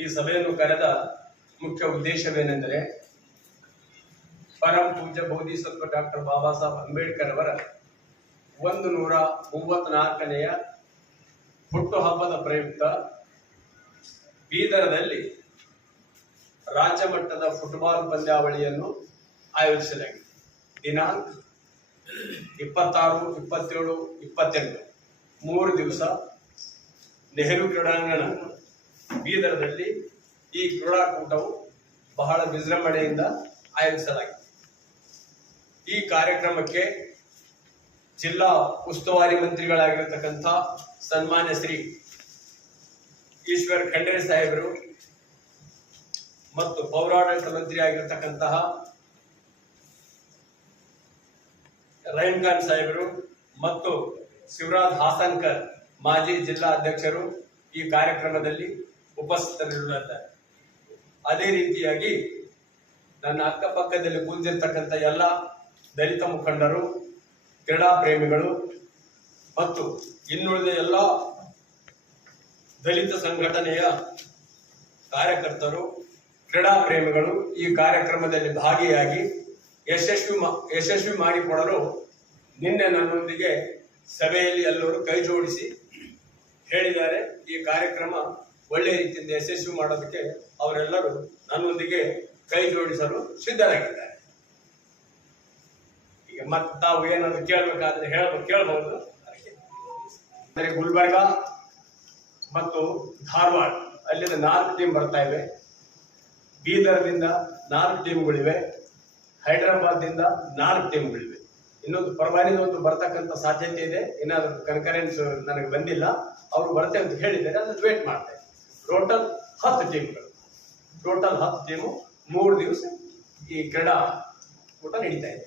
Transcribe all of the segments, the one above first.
ಈ ಸಭೆಯನ್ನು ಕರೆದ ಮುಖ್ಯ ಉದ್ದೇಶವೇನೆಂದರೆ ಪರಂ ಪೂಜ್ಯ ಬೋಧಿಸತ್ವ ಡಾಕ್ಟರ್ ಬಾಬಾ ಸಾಹೇಬ್ ಅಂಬೇಡ್ಕರ್ ಅವರ ಒಂದು ನೂರ ಮೂವತ್ನಾಲ್ಕನೆಯ ಹುಟ್ಟುಹಬ್ಬದ ಪ್ರಯುಕ್ತ ಬೀದರದಲ್ಲಿ ರಾಜ್ಯ ಮಟ್ಟದ ಫುಟ್ಬಾಲ್ ಪಂದ್ಯಾವಳಿಯನ್ನು ಆಯೋಜಿಸಲಾಗಿದೆ. ದಿನಾಂಕ ಇಪ್ಪತ್ತಾರು, ಇಪ್ಪತ್ತೇಳು, ಇಪ್ಪತ್ತೆಂಟು. ಮೂರು ದಿವಸ ನೆಹರು ಕ್ರೀಡಾಂಗಣ. ಬೀದರದಲ್ಲಿ ಈ ಕ್ರೀಡಾಕೂಟವು ಬಹಳ ವಿಜೃಂಭಣೆಯಿಂದ ಆಯೋಜಿಸಲಾಗಿದೆ. ಈ ಕಾರ್ಯಕ್ರಮಕ್ಕೆ ಜಿಲ್ಲಾ ಉಸ್ತುವಾರಿ ಮಂತ್ರಿಗಳಾಗಿರತಕ್ಕಂಥ ಸನ್ಮಾನ್ಯ ಶ್ರೀ ಈಶ್ವರ್ ಖಂಡ್ರೆ ಸಾಹೇಬರು ಮತ್ತು ಪೌರಾಡಳಿತ ಮಂತ್ರಿ ಆಗಿರತಕ್ಕಂತಹ ರಹೀಂ ಖಾನ್ ಸಾಹೇಬರು ಮತ್ತು ಶಿವರಾಜ್ ಹಾಸನ್ಕರ್ ಮಾಜಿ ಜಿಲ್ಲಾ ಅಧ್ಯಕ್ಷರು ಈ ಕಾರ್ಯಕ್ರಮದಲ್ಲಿ ಉಪಸ್ಥಿತರಿರುತ್ತಾರೆ ಅದೇ ರೀತಿಯಾಗಿ ನನ್ನ ಅಕ್ಕಪಕ್ಕದಲ್ಲಿ ಕುಂದಿರ್ತಕ್ಕಂಥ ಎಲ್ಲ ದಲಿತ ಮುಖಂಡರು, ಕ್ರೀಡಾ ಪ್ರೇಮಿಗಳು ಮತ್ತು ಇನ್ನುಳಿದ ಎಲ್ಲ ದಲಿತ ಸಂಘಟನೆಯ ಕಾರ್ಯಕರ್ತರು, ಕ್ರೀಡಾ ಪ್ರೇಮಿಗಳು ಈ ಕಾರ್ಯಕ್ರಮದಲ್ಲಿ ಭಾಗಿಯಾಗಿ ಯಶಸ್ವಿ ಯಶಸ್ವಿ ಮಾಡಿಕೊಡಲು ನಿನ್ನೆ ನನ್ನೊಂದಿಗೆ ಸಭೆಯಲ್ಲಿ ಎಲ್ಲರೂ ಕೈ ಜೋಡಿಸಿ ಹೇಳಿದ್ದಾರೆ. ಈ ಕಾರ್ಯಕ್ರಮ ಒಳ್ಳೆಯ ರೀತಿಯಿಂದ ಯಶಸ್ವಿ ಮಾಡೋದಕ್ಕೆ ಅವರೆಲ್ಲರೂ ನನ್ನೊಂದಿಗೆ ಕೈ ಜೋಡಿಸಲು ಸಿದ್ಧರಾಗಿದ್ದಾರೆ. ಈಗ ಮತ್ತೆ ತಾವು ಏನಾದ್ರು ಕೇಳಬೇಕಾದ್ರೆ ಹೇಳಬೇಕು ಕೇಳಬಹುದು. ಅಂದರೆ ಗುಲ್ಬರ್ಗ ಮತ್ತು ಧಾರವಾಡ ಅಲ್ಲಿಂದ ನಾಲ್ಕು ಟೀಮ್ ಬರ್ತಾ ಇವೆ. ಬೀದರ್ದಿಂದ ನಾಲ್ಕು ಟೀಮ್ಗಳಿವೆ. ಹೈದರಾಬಾದ್ದಿಂದ ನಾಲ್ಕು ಟೀಮ್ಗಳಿವೆ. ಇನ್ನೊಂದು ಪರವಾನಿಂದ ಒಂದು ಬರ್ತಕ್ಕಂಥ ಸಾಧ್ಯತೆ ಇದೆ. ಏನಾದರೂ ಕನ್ಕರೆನ್ಸ್ ನನಗೆ ಬಂದಿಲ್ಲ. ಅವರು ಬರ್ತೇವೆ ಅಂತ ಹೇಳಿದ್ದಾರೆ. ಅದನ್ನು ವೇಟ್ ಮಾಡ್ತಾ ಇದ್ದಾರೆ. ಟೋಟಲ್ ಹತ್ತು ಟೀಮ್ಗಳು. ಟೋಟಲ್ ಹತ್ತು ಟೀಮು ಮೂರು ದಿವಸ ಈ ಕ್ರೀಡಾ ಕೂಟ ನಡೀತಾ ಇದೆ.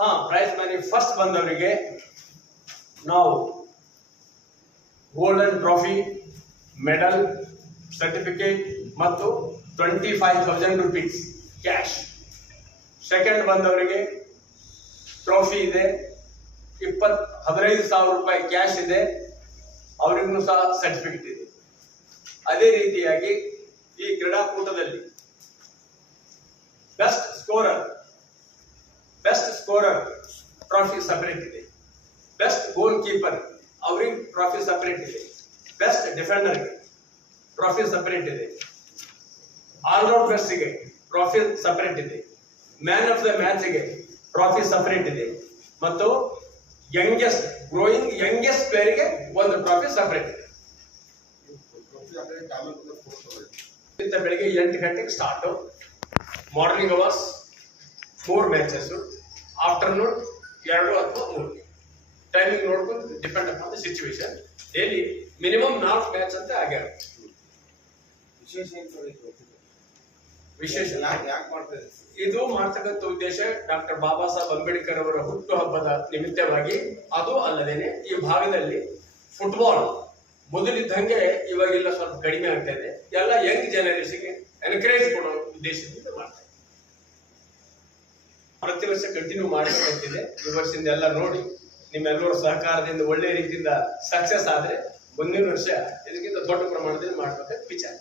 ಹಾ ಪ್ರೈಸ್ ಮನಿ ಫಸ್ಟ್ ಬಂದವರಿಗೆ ನಾವು ಗೋಲ್ಡನ್ ಟ್ರಾಫಿ ಮೆಡಲ್ ಸರ್ಟಿಫಿಕೇಟ್ ಮತ್ತು twenty five thousand rupees cash second ಬಂದವರಿಗೆ ಟ್ರೋಫಿ ಇದೆ. ಇಪ್ಪತ್ತು ಹದಿನೈದು ಸಾವಿರ ರೂಪಾಯಿ ಕ್ಯಾಶ್ ಇದೆ. ಅವರಿಗೂ ಸಹ ಸರ್ಟಿಫಿಕೇಟ್ ಇದೆ. ಅದೇ ರೀತಿಯಾಗಿ ಈ ಕ್ರೀಡಾಕೂಟದಲ್ಲಿ best scorer best scorer trophy separate ಇದೆ. ಬೆಸ್ಟ್ ಗೋಲ್ ಕೀಪರ್ ಅವ್ರಿಗೆ ಟ್ರಾಫಿ ಸಪರೇಟ್ ಇದೆ. ಬೆಸ್ಟ್ ಡಿಫೆಂಡರ್ ಟ್ರಾಫಿ ಸಪರೇಟ್ ಇದೆ. ಆಲ್ರೌಂಡ್ ಬೆಸ್ಟ್ಗೆ ಟ್ರಾಫಿ ಸಪರೇಟ್ ಇದೆ. ಮ್ಯಾನ್ ಆಫ್ ದ ಮ್ಯಾಚ್ಗೆ ಟ್ರಾಫಿ ಸಪರೇಟ್ ಇದೆ. ಮತ್ತು ಯಂಗೆಸ್ಟ್ ಗ್ರೋಯಿಂಗ್ ಯಂಗೆಸ್ಟ್ ಪ್ಲೇಯರ್ಗೆ ಒಂದು ಟ್ರಾಫಿ ಸಪರೇಟ್ ಇದೆ. ಇಂಥ ಬೆಳಿಗ್ಗೆ ಎಂಟು ಗಂಟೆಗೆ ಸ್ಟಾರ್ಟು ಮಾರ್ನಿಂಗ್ ಅವರ್ಸ್ ಮೂರು ಮ್ಯಾಚಸ್ಸು ಆಫ್ಟರ್ನೂನ್ ಎರಡು ಅಥವಾ ಮೂರು. ಟೈಮಿಂಗ್ ನೋಡ್ಕೊಂಡು depend upon the situation daily minimum ನಾಲ್ಕು ಮ್ಯಾಚ್ ಅಂತ ಆಗ್ಯಾರ ವಿಶೇಷ? ವಿಶೇಷ ಯಾಕ್- ಯಾಕ್ ಮಾಡ್ತಾ ಇದು ಮಾಡ್ತಕ್ಕಂಥ ಉದ್ದೇಶ ಡಾಕ್ಟರ್ ಬಾಬಾ ಸಾಹೇಬ್ ಅಂಬೇಡ್ಕರ್ ಅವರ ಹುಟ್ಟುಹಬ್ಬದ ನಿಮಿತ್ತವಾಗಿ. ಅದು ಅಲ್ಲದೇನೆ ಈ ಭಾಗದಲ್ಲಿ ಫುಟ್ಬಾಲ್ ಮೊದಲಿದ್ದಂಗೆ ಇವಾಗೆಲ್ಲ ಸ್ವಲ್ಪ ಕಡಿಮೆ ಆಗ್ತಾ ಇದೆ. ಎಲ್ಲ ಯಂಗ್ ಜನರೇಷನ್ಗೆ ಎನ್ಕರೇಜ್ ಕೊಡೋ ಉದ್ದೇಶದಿಂದ ಮಾಡ್ತಾ ಇದ್ದೀವಿ. ಪ್ರತಿ ವರ್ಷ ಕಂಟಿನ್ಯೂ ಮಾಡಬೇಕಂತಿದೆ. ಈ ವರ್ಷದಿಂದ ಎಲ್ಲ ನೋಡಿ ನಿಮ್ಮೆಲ್ಲರ ಸಹಕಾರದಿಂದ ಒಳ್ಳೆ ರೀತಿಯಿಂದ ಸಕ್ಸಸ್ ಆದ್ರೆ ಮುಂದಿನ ವರ್ಷ ಇದಕ್ಕಿಂತ ದೊಡ್ಡ ಪ್ರಮಾಣದಲ್ಲಿ ಮಾಡ್ಬೇಕಂತ ವಿಚಾರ.